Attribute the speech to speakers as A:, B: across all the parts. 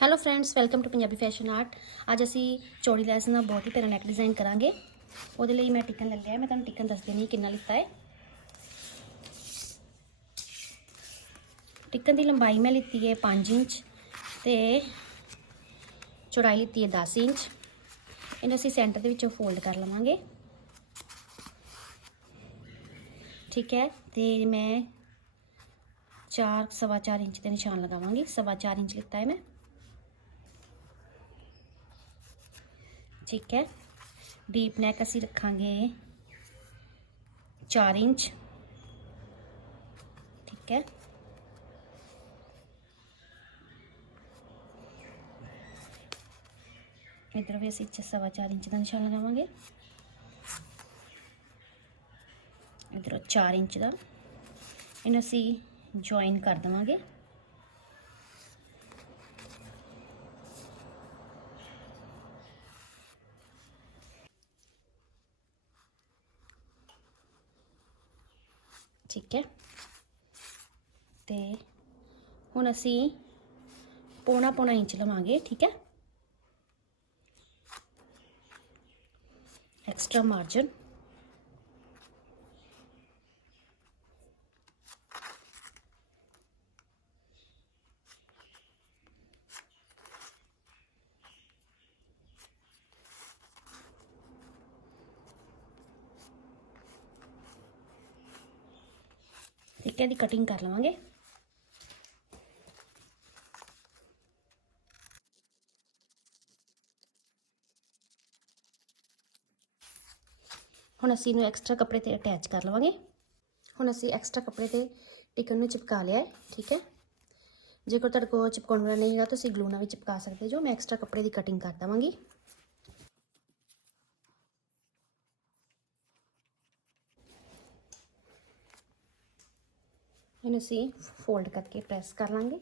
A: Hello friends welcome to Punjabi fashion art ਅੱਜ ਅਸੀਂ ਚੌੜੀ ਲੈਸ ਨਾਲ ਬਹੁਤ ਹੀ ਪਿਆਰਾ ਨੈਕ ਡਿਜ਼ਾਈਨ ਕਰਾਂਗੇ। ਉਹਦੇ ਲਈ ਮੈਂ ਟਿਕਨ ਲੈ ਲਿਆ, ਮੈਂ ਤੁਹਾਨੂੰ ਟਿਕਨ ਦੱਸ ਦੇਣੀ ਕਿੰਨਾ ਲਿੱਤਾ ਹੈ। ਟਿਕਨ ਦੀ ਲੰਬਾਈ ਮੈਂ ਲਿੱਤੀ ਹੈ 5 ਇੰਚ ਤੇ ਚੌੜਾਈ ਲਿੱਤੀ ਹੈ 10 ਇੰਚ। ਇਹਨੂੰ ਅਸੀਂ ਸੈਂਟਰ ਦੇ ਵਿੱਚੋਂ ਫੋਲਡ ਕਰ ਲਵਾਂਗੇ। ਠੀਕ ਹੈ, ਤੇ ਮੈਂ 4 ਸਵਾ ਚਾਰ ਇੰਚ ਦੇ ਨਿਸ਼ਾਨ ਲਗਾਵਾਂਗੀ। ਸਵਾ ਚਾਰ ਇੰਚ ਲਿੱਤਾ ਹੈ ਮੈਂ। ਠੀਕ ਹੈ। ਡੀਪ ਨੈਕ ਅਸੀਂ ਰੱਖਾਂਗੇ। 4 ਇੰਚ। ਠੀਕ ਹੈ। ਇਧਰ ਵੀ ਅਸੀਂ ਚ ਸਵਾ ਚਾਰ ਇੰਚ ਦਾ ਨਿਸ਼ਾਨ ਲਗਾਵਾਂਗੇ। ਇਧਰ 4 ਇੰਚ ਦਾ। ਇਹਨੂੰ ਅਸੀਂ ਜੁਆਇਨ ਕਰ ਦੇਵਾਂਗੇ। ਠੀਕ ਹੈ। ਤੇ ਹੁਣ ਅਸੀਂ ਪੌਣਾ ਪੌਣਾ ਇੰਚ ਲਵਾਂਗੇ ਠੀਕ ਹੈ। ਐਕਸਟਰਾ ਮਾਰਜਨ ਠੀਕ ਹੈ ਦੀ ਕਟਿੰਗ ਕਰ ਲਵਾਂਗੇ। ਹੁਣ ਅਸੀਂ ਇਹਨੂੰ ਐਕਸਟਰਾ ਕੱਪੜੇ ਤੇ ਅਟੈਚ ਕਰ ਲਵਾਂਗੇ। ਹੁਣ ਅਸੀਂ ਐਕਸਟਰਾ ਕੱਪੜੇ ਤੇ ਟਿਕਨ ਨੂੰ ਚਿਪਕਾ ਲਿਆ ਹੈ, ਠੀਕ ਹੈ? ਜੇਕਰ ਤੁਹਾਡੇ ਕੋਲ ਚਿਪਕਾਉਣ ਵਾਲਾ ਨਹੀਂ ਹੈਗਾ, ਤੁਸੀਂ ਗਲੂ ਨਾਲ ਵੀ ਚਿਪਕਾ ਸਕਦੇ ਜੋ। ਮੈਂ ਐਕਸਟਰਾ ਕੱਪੜੇ ਦੀ ਕਟਿੰਗ ਕਰ ਦਵਾਂਗੀ। ਇਹਨੂੰ ਅਸੀਂ ਫੋਲਡ ਕਰਕੇ ਪ੍ਰੈਸ ਕਰ ਲਾਂਗੇ।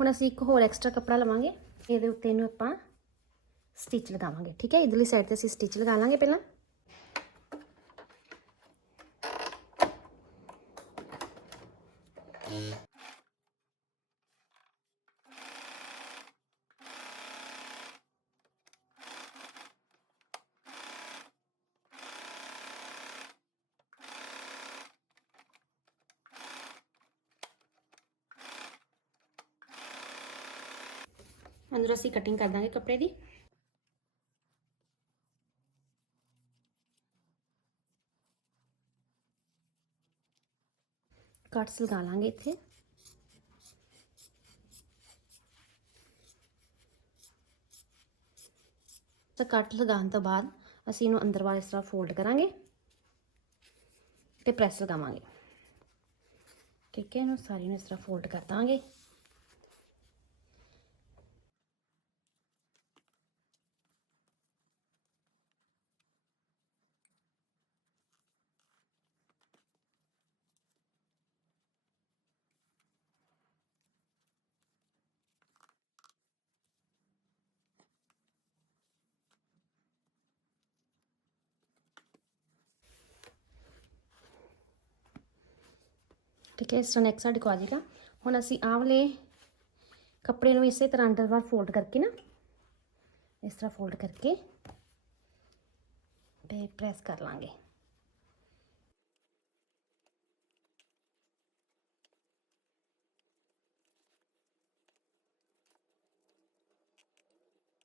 A: ਹੁਣ ਅਸੀਂ ਇੱਕ ਹੋਰ ਐਕਸਟਰਾ ਕੱਪੜਾ ਲਵਾਂਗੇ। ਇਹਦੇ ਉੱਤੇ ਇਹਨੂੰ ਆਪਾਂ ਸਟਿਚ ਲਗਾਵਾਂਗੇ, ਠੀਕ ਹੈ? ਇਧਰਲੀ ਸਾਈਡ ਤੇ ਅਸੀਂ ਸਟਿਚ ਲਗਾ ਲਾਂਗੇ ਪਹਿਲਾਂ। ਅੰਦਰੋਂ ਅਸੀਂ ਕਟਿੰਗ ਕਰ ਦਾਂਗੇ ਕੱਪੜੇ ਦੀ। ਕੱਟਸ ਲਗਾ ਲਾਂਗੇ ਇੱਥੇ। ਤਾਂ ਕੱਟ ਲਗਾਉਣ ਤੋਂ ਬਾਅਦ ਅਸੀਂ ਇਹਨੂੰ ਅੰਦਰ ਵਾਲੇ ਇਸ ਤਰ੍ਹਾਂ ਫੋਲਡ ਕਰਾਂਗੇ ਤੇ ਪ੍ਰੈਸ ਲਗਾਵਾਂਗੇ। ਠੀਕ ਹੈ, ਇਹਨੂੰ ਸਾਰੀ ਨੂੰ ਇਸ ਤਰ੍ਹਾਂ ਫੋਲਡ ਕਰ ਦਾਂਗੇ। ਠੀਕ ਹੈ, ਇਸ ਤਰ੍ਹਾਂ ਨੈਕ ਸਾਡੇ ਕੋ ਆ ਜਾਏਗਾ। ਹੁਣ ਅਸੀਂ ਆਹ ਵਾਲੇ ਕੱਪੜੇ ਨੂੰ ਇਸੇ ਤਰ੍ਹਾਂ ਅੰਦਰ ਬਾਹਰ ਫੋਲਡ ਕਰਕੇ ਨਾ, ਇਸ ਤਰ੍ਹਾਂ ਫੋਲਡ ਕਰਕੇ ਤੇ ਪ੍ਰੈਸ ਕਰ ਲਾਂਗੇ।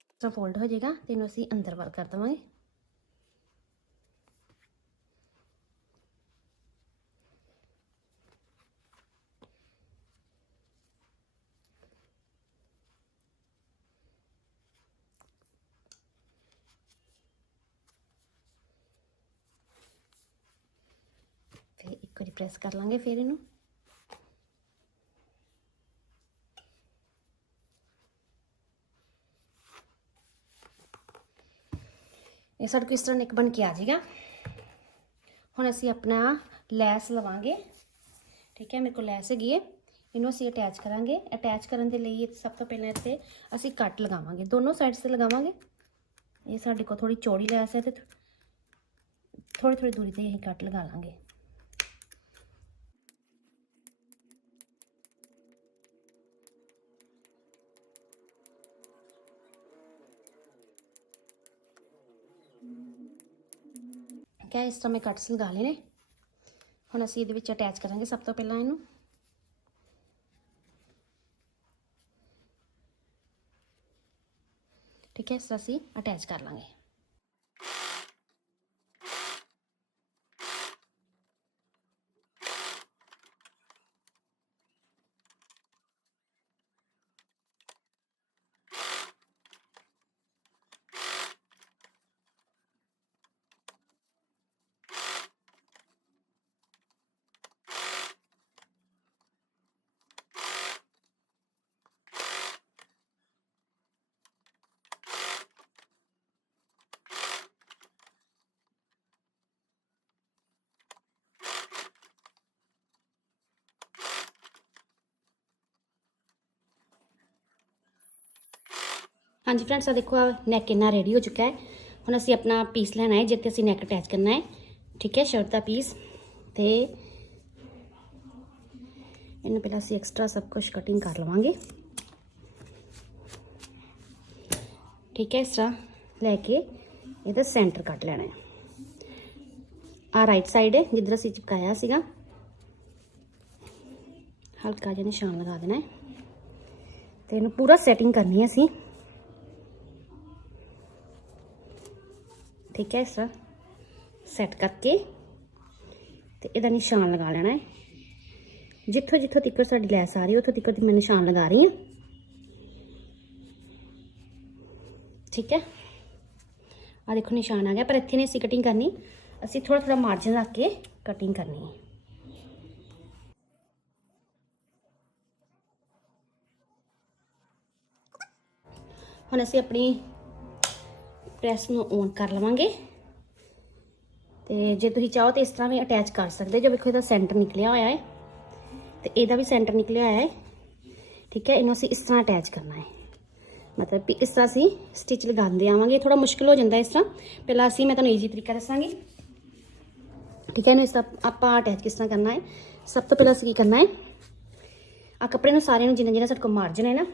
A: ਇਸ ਤਰ੍ਹਾਂ ਫੋਲਡ ਹੋ ਜਾਏਗਾ ਤੇ ਇਹਨੂੰ ਅਸੀਂ ਅੰਦਰ ਵੱਲ ਕਰ ਦਵਾਂਗੇ ਫਿਰ ਇੱਕ ਵਾਰੀ ਪ੍ਰੈਸ ਕਰ ਲਾਂਗੇ ਫਿਰ ਇਹਨੂੰ। ਇਹ ਸਾਡੇ ਕੋਲ ਇਸ ਤਰ੍ਹਾਂ ਇੱਕ ਬਣ ਕੇ ਆ ਜਾਏਗਾ। ਹੁਣ ਅਸੀਂ ਆਪਣਾ ਲੈਸ ਲਵਾਂਗੇ। ਠੀਕ ਹੈ, ਮੇਰੇ ਕੋਲ ਲੈਸ ਹੈਗੀ ਹੈ। ਇਹਨੂੰ ਅਸੀਂ ਅਟੈਚ ਕਰਾਂਗੇ। ਅਟੈਚ ਕਰਨ ਦੇ ਲਈ ਸਭ ਤੋਂ ਪਹਿਲਾਂ ਇੱਥੇ ਅਸੀਂ ਕੱਟ ਲਗਾਵਾਂਗੇ। ਦੋਨੋਂ ਸਾਈਡਸ ਤੇ ਲਗਾਵਾਂਗੇ। ਇਹ ਸਾਡੇ ਕੋਲ ਥੋੜੀ ਚੌੜੀ ਲੈਸ ਹੈ ਤੇ ਥੋੜੀ ਥੋੜੀ ਦੂਰੀ ਤੇ ਅਸੀਂ ਕੱਟ ਲਗਾ ਲਾਂਗੇ। ਕਿਆ ਇਸ ਤਰ੍ਹਾਂ ਮੈਂ ਕੱਟਸ ਲਗਾ ਲਏ ਨੇ। ਹੁਣ ਅਸੀਂ ਇਹਦੇ ਵਿੱਚ ਅਟੈਚ ਕਰਾਂਗੇ ਸਭ ਤੋਂ ਪਹਿਲਾਂ ਇਹਨੂੰ। ਠੀਕ ਹੈ, ਇਸ ਤਰ੍ਹਾਂ ਅਸੀਂ ਅਟੈਚ ਕਰ ਲਾਂਗੇ। ਹਾਂਜੀ ਫਰੈਂਡਸ ਆ ਦੇਖੋ ਆ ਨੈਕ ਕਿੰਨਾ ਰੈਡੀ ਹੋ ਚੁੱਕਾ ਹੈ। ਹੁਣ ਅਸੀਂ ਆਪਣਾ ਪੀਸ ਲੈਣਾ ਹੈ, ਜਿੱਥੇ ਅਸੀਂ ਨੈਕ ਅਟੈਚ ਕਰਨਾ ਹੈ। ਠੀਕ ਹੈ ਸ਼ਰਟ ਦਾ ਪੀਸ ਤੇ ਇਹਨੂੰ ਪਹਿਲਾਂ ਅਸੀਂ ਐਕਸਟਰਾ ਸਭ ਕੁਝ ਕਟਿੰਗ ਕਰ ਲਵਾਂਗੇ। ਠੀਕ ਹੈ, ਇਸ ਤਰ੍ਹਾਂ ਲੈ ਕੇ ਇਹਦਾ ਸੈਂਟਰ ਕੱਟ ਲੈਣਾ ਹੈ। ਆ ਰਾਈਟ ਸਾਈਡ ਹੈ, ਜਿੱਧਰ ਅਸੀਂ ਚਿਪਕਾਇਆ ਸੀਗਾ। ਹਲਕਾ ਜਿਹਾ ਨਿਸ਼ਾਨ ਲਗਾ ਦੇਣਾ ਹੈ। ਤੇ ਇਹਨੂੰ ਪੂਰਾ ਸੈਟਿੰਗ ਕਰਨੀ ਹੈ ਅਸੀਂ। ਠੀਕ ਹੈ ਸਰ ਸੈੱਟ ਕਰਕੇ ਤੇ ਇਹਦਾ ਨਿਸ਼ਾਨ ਲਗਾ ਲੈਣਾ ਹੈ। ਜਿੱਥੋਂ ਜਿੱਥੋਂ ਤੱਕ ਸਾਡੀ ਲੈਸ ਆ ਰਹੀ ਉੱਥੋਂ ਤੱਕ ਦੀ ਮੈਂ ਨਿਸ਼ਾਨ ਲਗਾ ਰਹੀ ਹਾਂ। ਠੀਕ ਹੈ। ਆ ਦੇਖੋ ਨਿਸ਼ਾਨ ਆ ਗਿਆ, ਪਰ ਇੱਥੇ ਨਹੀਂ ਅਸੀਂ ਕਟਿੰਗ ਕਰਨੀ। ਅਸੀਂ ਥੋੜਾ ਥੋੜਾ ਮਾਰਜਨ ਰੱਖ ਕੇ ਕਟਿੰਗ ਕਰਨੀ ਹੈ। ਹੁਣ ਅਸੀਂ ਆਪਣੀ ਪ੍ਰੈਸ ਨੂੰ ਔਨ ਕਰ ਲਵਾਂਗੇ। ਤੇ ਜੇ ਤੁਸੀਂ ਚਾਹੋ ਤੇ ਇਸ ਤਰ੍ਹਾਂ ਵੀ ਅਟੈਚ ਕਰ ਸਕਦੇ ਜੋ ਵੇਖੋ ਇਹਦਾ ਸੈਂਟਰ ਨਿਕਲਿਆ ਹੋਇਆ ਹੈ। ਤੇ ਇਹਦਾ ਵੀ ਸੈਂਟਰ ਨਿਕਲਿਆ ਹੋਇਆ ਹੈ। ਠੀਕ ਹੈ, ਇਹਨੂੰ ਅਸੀਂ ਇਸ ਤਰ੍ਹਾਂ ਅਟੈਚ ਕਰਨਾ ਹੈ। ਮਤਲਬ ਕਿ ਇਸ ਤਰ੍ਹਾਂ ਅਸੀਂ ਸਟਿਚ ਲਗਾਉਂਦੇ ਆਵਾਂਗੇ। ਥੋੜਾ ਮੁਸ਼ਕਿਲ ਹੋ ਜਾਂਦਾ ਇਸ ਤਰ੍ਹਾਂ। ਪਹਿਲਾਂ ਅਸੀਂ, ਮੈਂ ਤੁਹਾਨੂੰ ਈਜ਼ੀ ਤਰੀਕਾ ਦੱਸਾਂਗੀ। ਠੀਕ ਹੈ, ਇਹਨੂੰ ਇਸ ਤਰ੍ਹਾਂ ਆਪਾਂ ਅਟੈਚ ਕਿਸ ਤਰ੍ਹਾਂ ਕਰਨਾ ਹੈ? ਸਭ ਤੋਂ ਪਹਿਲਾਂ ਅਸੀਂ ਕੀ ਕਰਨਾ ਹੈ? ਆ ਕੱਪੜੇ ਨੂੰ ਸਾਰਿਆਂ ਨੂੰ ਜਿੰਨਾ ਜਿੰਨਾ ਸਾਡੇ ਕੋਲ ਮਾਰਜਨ ਹੈ ਨਾ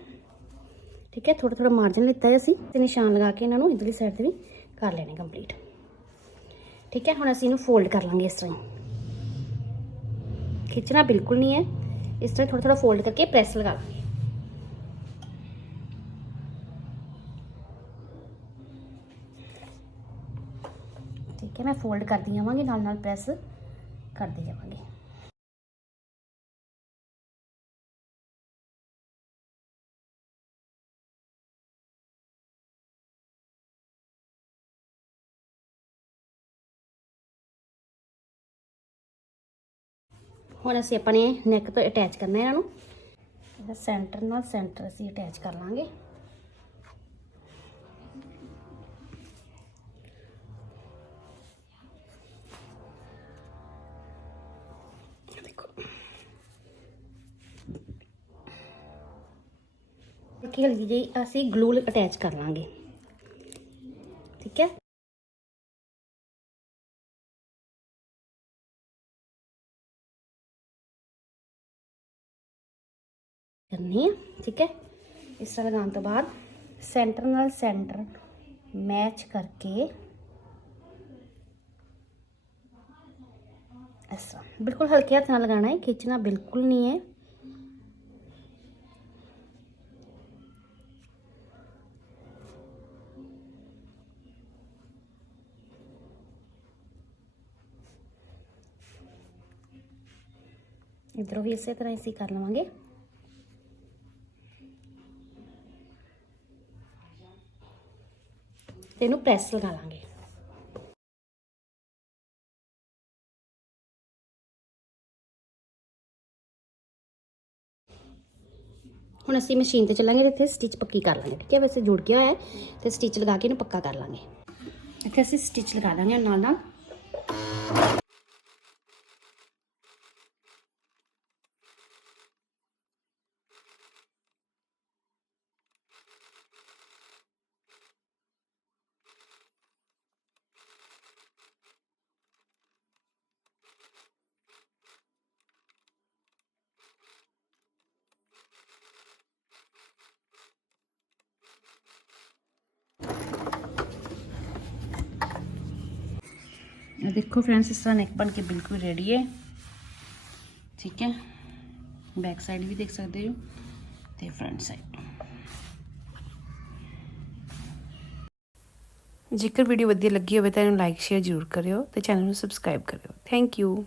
A: ਠੀਕ ਹੈ ਥੋੜਾ ਥੋੜਾ ਮਾਰਜਨ ਲਿੱਤਾ ਹੈ ਅਸੀਂ ਤੇ ਨਿਸ਼ਾਨ ਲਗਾ ਕੇ ਇਹਨਾਂ ਨੂੰ ਇਧਰਲੀ ਸਾਈਡ ਤੇ ਵੀ ਕਰ ਲੈਣੇ ਕੰਪਲੀਟ ਠੀਕ ਹੈ, ਹੁਣ ਅਸੀਂ ਇਹਨੂੰ ਫੋਲਡ ਕਰ ਲਾਂਗੇ ਇਸ ਤਰ੍ਹਾਂ ਖਿੱਚਣਾ ਬਿਲਕੁਲ ਨਹੀਂ ਹੈ। ਇਸ ਤਰ੍ਹਾਂ ਥੋੜਾ ਥੋੜਾ ਫੋਲਡ ਕਰਕੇ ਪ੍ਰੈਸ ਲਗਾ ਲਾਂਗੇ। ਠੀਕ ਹੈ, ਮੈਂ ਫੋਲਡ ਕਰਦੀ ਜਾਵਾਂਗੀ ਨਾਲ ਨਾਲ ਪ੍ਰੈਸ ਕਰਦੀ ਜਾਵਾਂਗੀ। ਹੁਣ ਅਸੀਂ ਆਪਣੇ ਨੈਕ ਤੋਂ ਅਟੈਚ ਕਰਨਾ ਹੈ ਇਹਨਾਂ ਨੂੰ। ਇਹਦਾ ਸੈਂਟਰ ਨਾਲ ਸੈਂਟਰ ਅਸੀਂ ਅਟੈਚ ਕਰ ਲਾਂਗੇ। ਦੇਖੋ। ਕਿ ਹਲਕੀ ਜਿਹੀ ਅਸੀਂ ਗਲੂ ਅਟੈਚ ਕਰ ਲਾਂਗੇ। ਕਰਨੀ ਹੈ ਠੀਕ ਹੈ ਇਸ ਤਰ੍ਹਾਂ ਲਗਾਉਣ ਤੋਂ ਬਾਅਦ ਸੈਂਟਰ ਨਾਲ ਸੈਂਟਰ ਮੈਚ ਕਰਕੇ ਇਸ ਤਰ੍ਹਾਂ ਬਿਲਕੁਲ ਹਲਕੇ ਹੱਥ ਨਾਲ ਲਗਾਉਣਾ ਹੈ ਖਿੱਚਣਾ ਬਿਲਕੁਲ ਨਹੀਂ ਹੈ ਇਧਰੋਂ ਵੀ ਇਸੇ ਤਰ੍ਹਾਂ ਅਸੀਂ ਕਰ ਲਵਾਂਗੇ ਤੇ ਇਹਨੂੰ ਪ੍ਰੈਸ ਲਗਾ ਲਾਂਗੇ। ਹੁਣ ਅਸੀਂ ਮਸ਼ੀਨ ਤੇ ਚੱਲਾਂਗੇ ਤੇ ਇੱਥੇ ਸਟਿਚ ਪੱਕੀ ਕਰ ਲਾਂਗੇ, ਠੀਕ ਹੈ? ਵੈਸੇ ਜੁੜ ਗਿਆ ਹੋਇਆ ਹੈ ਤੇ ਸਟਿਚ ਲਗਾ ਕੇ ਇਹਨੂੰ ਪੱਕਾ ਕਰ ਲਾਂਗੇ। ਇੱਥੇ ਅਸੀਂ ਸਟਿਚ ਲਗਾ ਲਾਂਗੇ ਨਾਲ ਨਾਲ ਦੇਖੋ ਫਰੈਂਡਸ ਇਸ ਤਰ੍ਹਾਂ ਨੈਕ ਬਣ ਕੇ ਬਿਲਕੁਲ ਰੈਡੀ ਹੈ ਠੀਕ ਹੈ ਬੈਕ ਸਾਈਡ ਵੀ ਦੇਖ ਸਕਦੇ ਹੋ ਤੇ ਫਰੰਟ ਸਾਈਡ ਜੇਕਰ ਵੀਡੀਓ ਵਧੀਆ ਲੱਗੀ ਹੋਵੇ ਤਾਂ ਇਹਨੂੰ ਲਾਈਕ ਸ਼ੇਅਰ ਜ਼ਰੂਰ ਕਰਿਓ ਤੇ ਚੈਨਲ ਨੂੰ ਸਬਸਕ੍ਰਾਈਬ ਕਰਿਓ। Thank you